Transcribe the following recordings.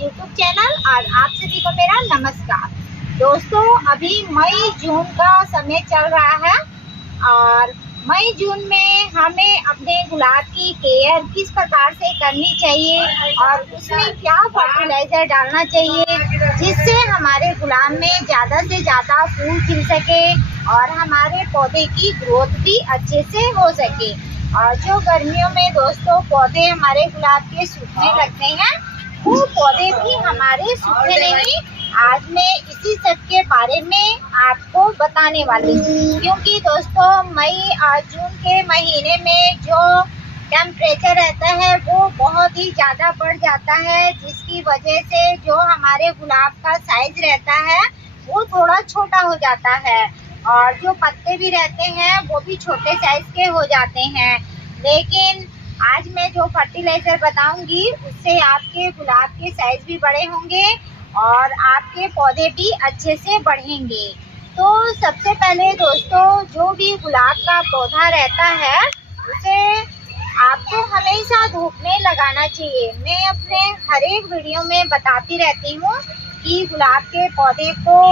YouTube channel और आप सभी को मेरा नमस्कार। दोस्तों, अभी मई जून का समय चल रहा है और मई जून में हमें अपने गुलाब की केयर किस प्रकार से करनी चाहिए और उसमें क्या फर्टिलाइजर डालना चाहिए जिससे हमारे गुलाब में ज़्यादा से ज़्यादा फूल खिल सके और हमारे पौधे की ग्रोथ भी अच्छे से हो सके। और जो गर्मियों में दोस्तों पौधे हमारे गुलाब के सूखने लगते हैं, वो पौधे भी हमारे सूखे नहीं। आज मैं इसी सब के बारे में आपको बताने वाली हूँ, क्योंकि दोस्तों मई और जून के महीने में जो टेम्परेचर रहता है वो बहुत ही ज़्यादा बढ़ जाता है, जिसकी वजह से जो हमारे गुलाब का साइज रहता है वो थोड़ा छोटा हो जाता है और जो पत्ते भी रहते हैं वो भी छोटे साइज के हो जाते हैं। लेकिन आज मैं जो फर्टिलाइजर बताऊंगी उससे आपके गुलाब के साइज भी बड़े होंगे और आपके पौधे भी अच्छे से बढ़ेंगे। तो सबसे पहले दोस्तों, जो भी गुलाब का पौधा रहता है उसे आपको हमेशा धूप में लगाना चाहिए। मैं अपने हर एक वीडियो में बताती रहती हूँ कि गुलाब के पौधे को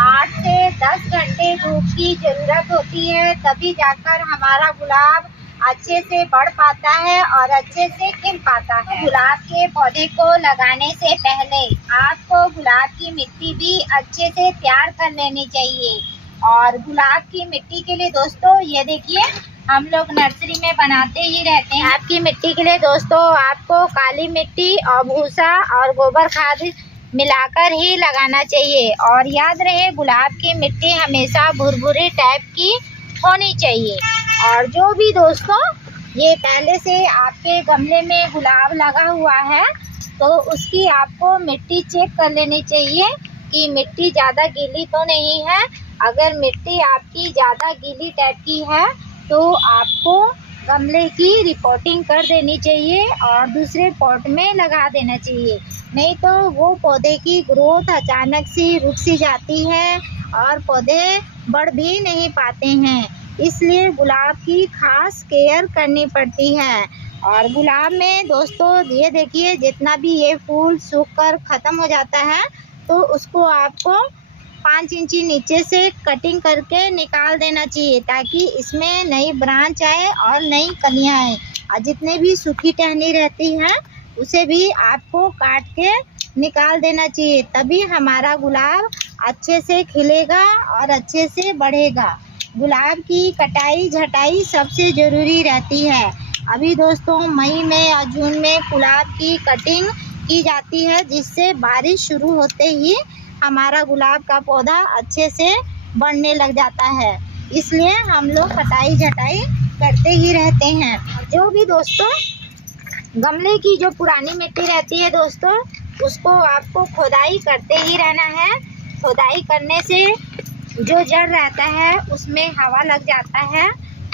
8 से 10 घंटे धूप की ज़रूरत होती है, तभी जाकर हमारा गुलाब अच्छे से बढ़ पाता है और अच्छे से खिल पाता है। गुलाब के पौधे को लगाने से पहले आपको गुलाब की मिट्टी भी अच्छे से तैयार कर लेनी चाहिए। और गुलाब की मिट्टी के लिए दोस्तों ये देखिए, हम लोग नर्सरी में बनाते ही रहते हैं। आपकी मिट्टी के लिए दोस्तों आपको काली मिट्टी और भूसा और गोबर खाद मिलाकर ही लगाना चाहिए। और याद रहे, गुलाब की मिट्टी हमेशा भुरभुरी टाइप की होनी चाहिए। और जो भी दोस्तों ये पहले से आपके गमले में गुलाब लगा हुआ है तो उसकी आपको मिट्टी चेक कर लेनी चाहिए कि मिट्टी ज़्यादा गीली तो नहीं है। अगर मिट्टी आपकी ज़्यादा गीली टाइप की है तो आपको गमले की रिपोर्टिंग कर देनी चाहिए और दूसरे पॉट में लगा देना चाहिए, नहीं तो वो पौधे की ग्रोथ अचानक से रुक सी जाती है और पौधे बढ़ भी नहीं पाते हैं। इसलिए गुलाब की खास केयर करनी पड़ती है। और गुलाब में दोस्तों ये देखिए, जितना भी ये फूल सूखकर ख़त्म हो जाता है तो उसको आपको 5 इंची नीचे से कटिंग करके निकाल देना चाहिए, ताकि इसमें नई ब्रांच आए और नई कलियाँ आए। और जितने भी सूखी टहनी रहती हैं उसे भी आपको काट के निकाल देना चाहिए, तभी हमारा गुलाब अच्छे से खिलेगा और अच्छे से बढ़ेगा। गुलाब की कटाई झटाई सबसे ज़रूरी रहती है। अभी दोस्तों मई में और जून में गुलाब की कटिंग की जाती है, जिससे बारिश शुरू होते ही हमारा गुलाब का पौधा अच्छे से बढ़ने लग जाता है। इसलिए हम लोग कटाई झटाई करते ही रहते हैं। जो भी दोस्तों गमले की जो पुरानी मिट्टी रहती है दोस्तों, उसको आपको खुदाई करते ही रहना है। खुदाई करने से जो जड़ रहता है उसमें हवा लग जाता है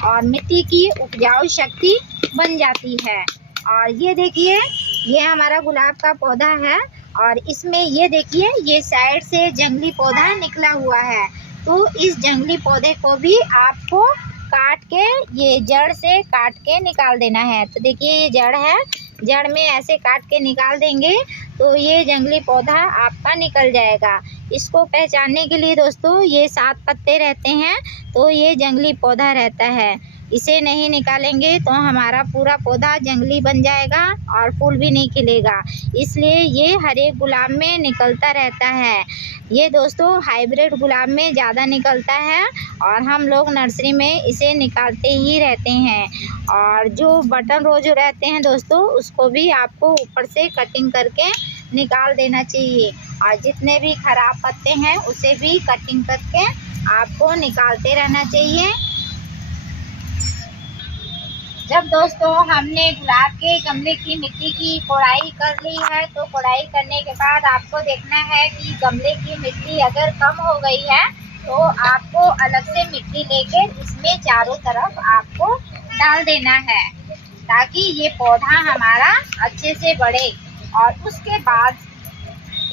और मिट्टी की उपजाऊ शक्ति बन जाती है। और ये देखिए, ये हमारा गुलाब का पौधा है और इसमें ये देखिए, ये साइड से जंगली पौधा निकला हुआ है। तो इस जंगली पौधे को भी आपको काट के, ये जड़ से काट के निकाल देना है। तो देखिए ये जड़ है, जड़ में ऐसे काट के निकाल देंगे तो ये जंगली पौधा आपका निकल जाएगा। इसको पहचानने के लिए दोस्तों ये 7 पत्ते रहते हैं तो ये जंगली पौधा रहता है। इसे नहीं निकालेंगे तो हमारा पूरा पौधा जंगली बन जाएगा और फूल भी नहीं खिलेगा। इसलिए ये हर एक गुलाब में निकलता रहता है। ये दोस्तों हाइब्रिड गुलाब में ज़्यादा निकलता है और हम लोग नर्सरी में इसे निकालते ही रहते हैं। और जो बटन रोज रहते हैं दोस्तों, उसको भी आपको ऊपर से कटिंग करके निकाल देना चाहिए। और जितने भी खराब पत्ते हैं उसे भी कटिंग करके आपको निकालते रहना चाहिए। जब दोस्तों हमने गुलाब के गमले की मिट्टी की कोड़ाई कर ली है तो कोड़ाई करने के बाद आपको देखना है कि गमले की मिट्टी अगर कम हो गई है तो आपको अलग से मिट्टी लेकर इसमें चारों तरफ आपको डाल देना है, ताकि ये पौधा हमारा अच्छे से बढ़े। और उसके बाद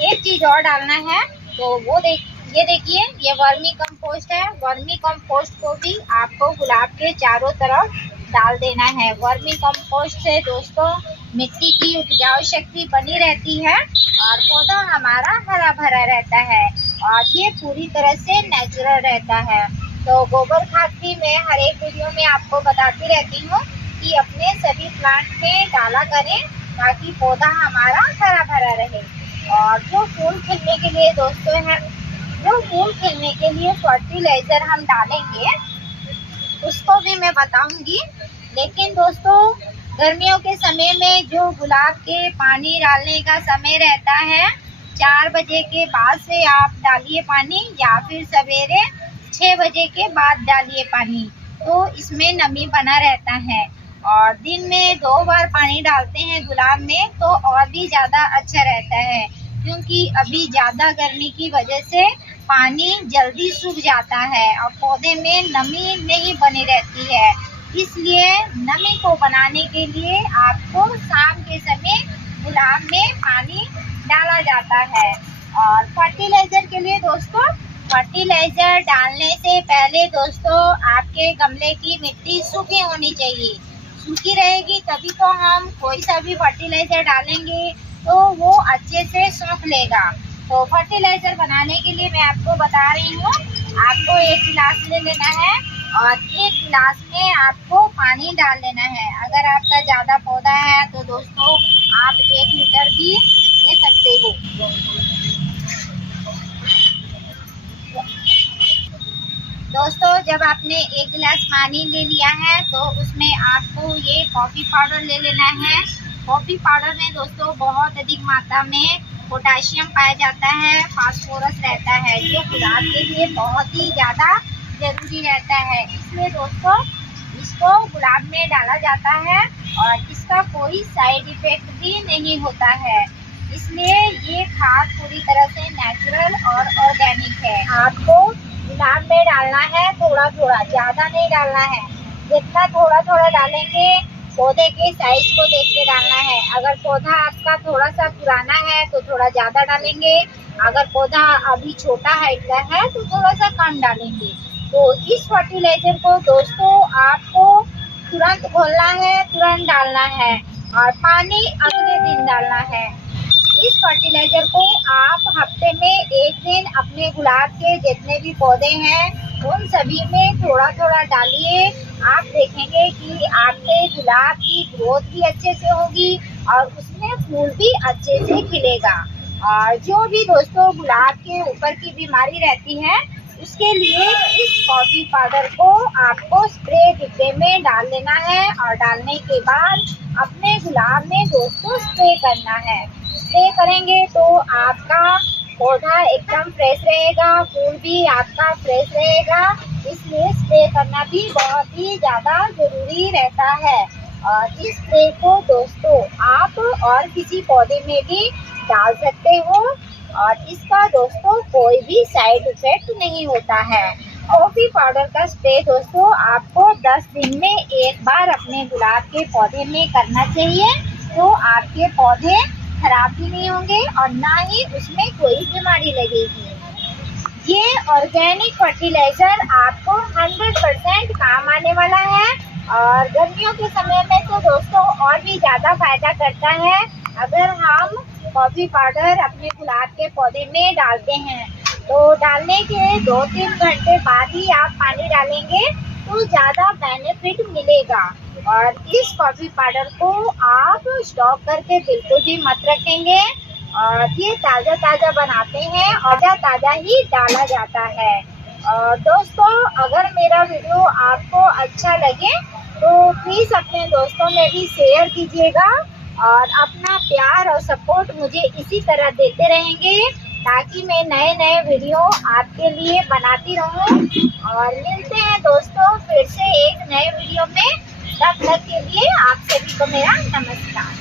एक चीज़ और डालना है, तो वो ये देखिए, ये वर्मी कंपोस्ट है। वर्मी कंपोस्ट को भी आपको गुलाब के चारों तरफ डाल देना है। वर्मी कंपोस्ट से दोस्तों मिट्टी की उपजाऊ शक्ति बनी रहती है और पौधा हमारा हरा भरा रहता है और ये पूरी तरह से नेचुरल रहता है। तो गोबर खाद भी मैं हर एक वीडियो में आपको बताती रहती हूँ कि अपने सभी प्लांट में डाला करें ताकि पौधा हमारा हरा भरा रहे। और जो फूल खिलने के लिए दोस्तों है, जो फूल खिलने के लिए फर्टिलाइजर हम डालेंगे उसको भी मैं बताऊंगी। लेकिन दोस्तों गर्मियों के समय में जो गुलाब के पानी डालने का समय रहता है 4 बजे के बाद से आप डालिए पानी, या फिर सवेरे 6 बजे के बाद डालिए पानी, तो इसमें नमी बना रहता है। और दिन में 2 बार पानी डालते हैं गुलाब में तो और भी ज़्यादा अच्छा रहता है, क्योंकि अभी ज़्यादा गर्मी की वजह से पानी जल्दी सूख जाता है और पौधे में नमी नहीं बनी रहती है। इसलिए नमी को बनाने के लिए आपको शाम के समय गुलाब में पानी डाला जाता है। और फर्टिलाइजर के लिए दोस्तों, फर्टिलाइजर डालने से पहले दोस्तों आपके गमले की मिट्टी सूखी होनी चाहिए। सूखी रहेगी तभी तो हम कोई सा भी फर्टिलाइजर डालेंगे तो वो अच्छे से सूख लेगा। तो फर्टिलाइजर बनाने के लिए मैं आपको बता रही हूँ, आपको 1 गिलास ले लेना है और 1 गिलास में आपको पानी डाल लेना है। अगर आपका ज़्यादा पौधा है तो दोस्तों आप 1 लीटर भी ले सकते हो। दोस्तों जब आपने 1 गिलास पानी ले लिया है तो उसमें आपको ये कॉफ़ी पाउडर ले लेना है। कॉफ़ी पाउडर में दोस्तों बहुत अधिक मात्रा में पोटाशियम पाया जाता है, फास्फोरस रहता है, जो गुलाब के लिए बहुत ही ज़्यादा जरूरी रहता है। इसलिए दोस्तों इसको गुलाब में डाला जाता है और इसका कोई साइड इफेक्ट भी नहीं होता है। इसलिए ये खाद पूरी तरह से नेचुरल और ऑर्गेनिक है। आपको गुलाब में डालना है थोड़ा थोड़ा, ज़्यादा नहीं डालना है। जितना थोड़ा थोड़ा डालेंगे पौधे के साइज को देख के डालना है। अगर पौधा आपका थोड़ा सा पुराना है तो थोड़ा ज़्यादा डालेंगे, अगर पौधा अभी छोटा हाइट का है तो थोड़ा सा कम डालेंगे। तो इस फर्टिलाइजर को दोस्तों आपको तुरंत घोलना है, तुरंत डालना है और पानी अगले दिन डालना है। इस फर्टिलाइजर को आप हफ्ते में 1 दिन अपने गुलाब के जितने भी पौधे हैं उन सभी में थोड़ा थोड़ा डालिए। आप देखेंगे कि आपके गुलाब की ग्रोथ भी अच्छे से होगी और उसमें फूल भी अच्छे से खिलेगा। और जो भी दोस्तों गुलाब के ऊपर की बीमारी रहती है उसके लिए इस कॉफ़ी पाउडर को आपको स्प्रे डिब्बे में डाल लेना है और डालने के बाद अपने गुलाब में दोस्तों स्प्रे करना है। स्प्रे करेंगे तो आपका पौधा एकदम फ्रेश रहेगा, फूल भी आपका फ्रेश रहेगा। इसलिए स्प्रे करना भी बहुत ही ज़्यादा ज़रूरी रहता है। और इस स्प्रे को दोस्तों आप और किसी पौधे में भी डाल सकते हो और इसका दोस्तों कोई भी साइड इफेक्ट नहीं होता है। कॉफ़ी पाउडर का स्प्रे दोस्तों आपको 10 दिन में 1 बार अपने गुलाब के पौधे में करना चाहिए, तो आपके पौधे खराब भी नहीं होंगे और ना ही उसमें कोई बीमारी लगेगी। ये ऑर्गेनिक फर्टिलाइजर आपको 100% काम आने वाला है और गर्मियों के समय में तो दोस्तों और भी ज़्यादा फायदा करता है। अगर हम कॉफ़ी पाउडर अपने गुलाब के पौधे में डालते हैं तो डालने के 2-3 घंटे बाद ही आप पानी डालेंगे तो ज़्यादा बेनिफिट मिलेगा। और इस कॉफ़ी पाउडर को आप स्टॉक करके बिल्कुल भी मत रखेंगे और ये ताज़ा ताज़ा बनाते हैं और ताज़ा ही डाला जाता है। और दोस्तों अगर मेरा वीडियो आपको अच्छा लगे तो प्लीज़ अपने दोस्तों में भी शेयर कीजिएगा और अपना प्यार और सपोर्ट मुझे इसी तरह देते रहेंगे ताकि मैं नए नए वीडियो आपके लिए बनाती रहूं। और मिलते हैं दोस्तों फिर से एक नए वीडियो में, तब तक के लिए आप सभी को मेरा नमस्कार।